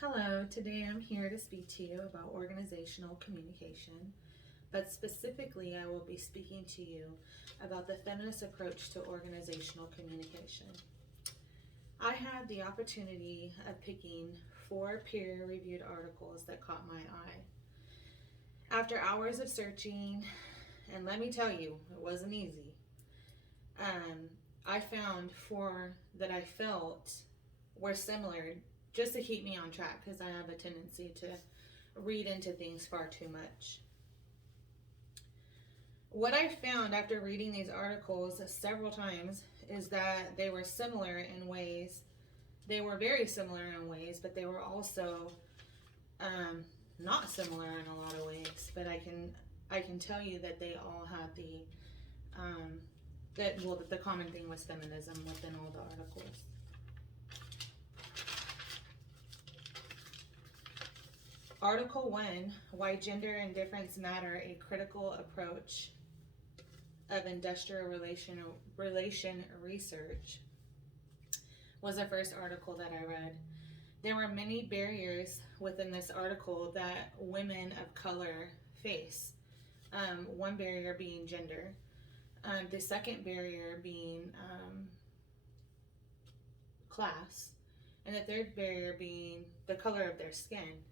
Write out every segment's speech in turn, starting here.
Hello, today I'm here to speak to you about organizational communication, but specifically, I will be speaking to you about the feminist approach to organizational communication. I had the opportunity of picking 4 peer reviewed articles that caught my eye. After hours of searching, and let me tell you, it wasn't easy, I found 4 that I felt were similar just to keep me on track because I have a tendency to read into things far too much. What I found after reading these articles several times is that they were similar in ways. They were very similar in ways, but they were also not similar in a lot of ways. But I can tell you that they all had the common thing was feminism within all the articles. Article 1, Why Gender Indifference Matter, a Critical Approach of Industrial Relation Research, was the first article that I read. There were many barriers within this article that women of color face. One barrier being gender. The second barrier being class. And the third barrier being the color of their skin.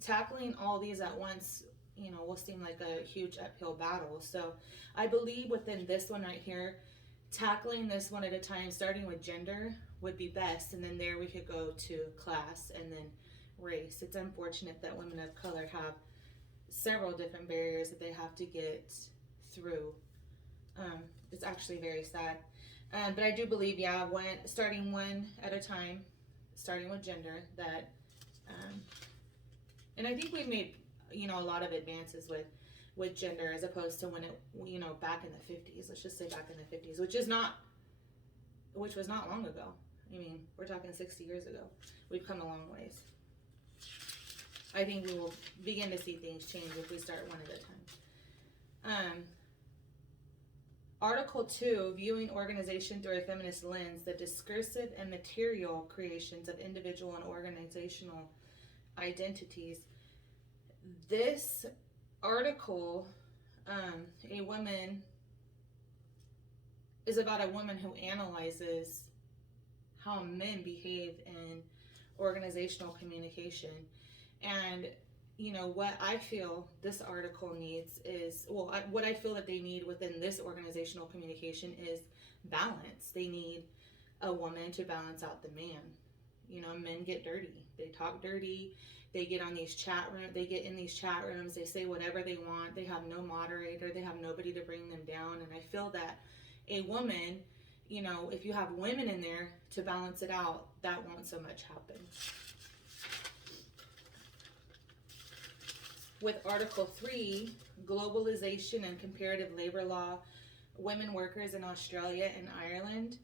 Tackling all these at once, will seem like a huge uphill battle. So I believe within this one right here, tackling this one at a time, starting with gender would be best, and then there we could go to class and then race. It's unfortunate that women of color have several different barriers that they have to get through. It's actually very sad. But I do believe, starting one at a time, starting with gender, that and I think we've made a lot of advances with gender as opposed to when it back in the 50s. Let's just say back in the 50s, which was not long ago. I mean, we're talking 60 years ago. We've come a long ways. I think we will begin to see things change if we start one at a time. Article 2, Viewing Organization Through a Feminist Lens, the discursive and material creations of individual and organizational identities. This article, is about a woman who analyzes how men behave in organizational communication. And what I feel this article needs is, what I feel that they need within this organizational communication is balance. They need a woman to balance out the man. Men get dirty. They talk dirty. They get in these chat rooms. They say whatever they want. They have no moderator. They have nobody to bring them down. And I feel that a woman, if you have women in there to balance it out, that won't so much happen. With Article 3, Globalization and Comparative Labor Law, Women Workers in Australia and Ireland.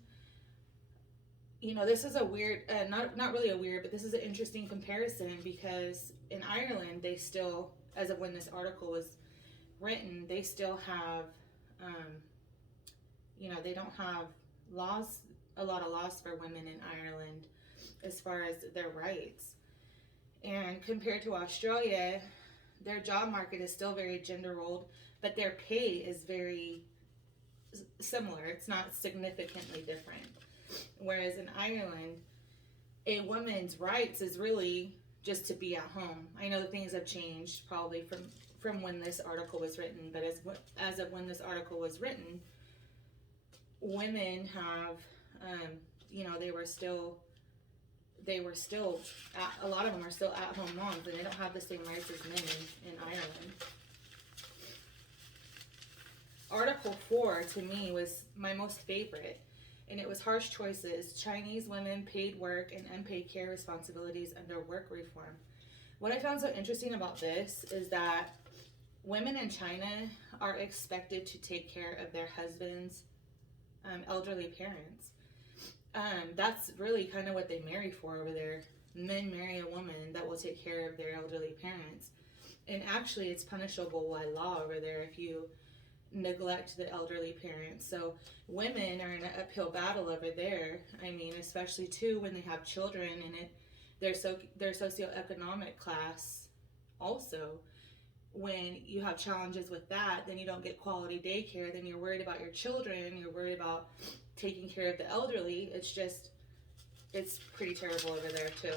This is a weird, not really a weird, but this is an interesting comparison because in Ireland, they still, as of when this article was written, they still have, they don't have a lot of laws for women in Ireland as far as their rights. And compared to Australia, their job market is still very gender rolled, but their pay is very similar. It's not significantly different. Whereas in Ireland, a woman's rights is really just to be at home. I know things have changed probably from when this article was written, but as of when this article was written, women have, they were still, a lot of them are still at-home moms, and they don't have the same rights as men in Ireland. Article 4, to me, was my most favorite, and it was Harsh Choices, Chinese Women, Paid Work, and Unpaid Care Responsibilities Under Work Reform. What I found so interesting about this is that women in China are expected to take care of their husbands' elderly parents. That's really kind of what they marry for over there. Men marry a woman that will take care of their elderly parents. And actually, it's punishable by law over there neglect the elderly parents. So women are in an uphill battle over there. I mean, especially too when they have children and their socioeconomic class also. When you have challenges with that, then you don't get quality daycare, then you're worried about your children, you're worried about taking care of the elderly. It's pretty terrible over there too.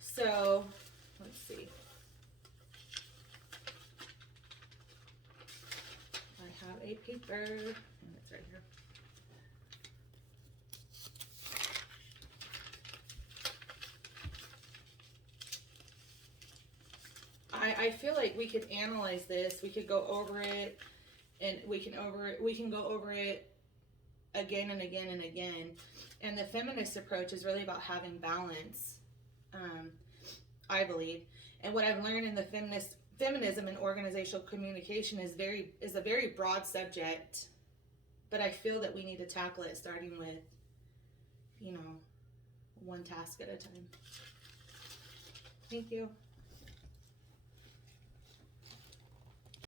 So, let's see. I have a paper, and it's right here. I feel like we could analyze this. We could go over it, and we can go over it again and again and again. And the feminist approach is really about having balance, I believe. And what I've learned in the feminism and organizational communication is a very broad subject, but I feel that we need to tackle it starting with, one task at a time. Thank you.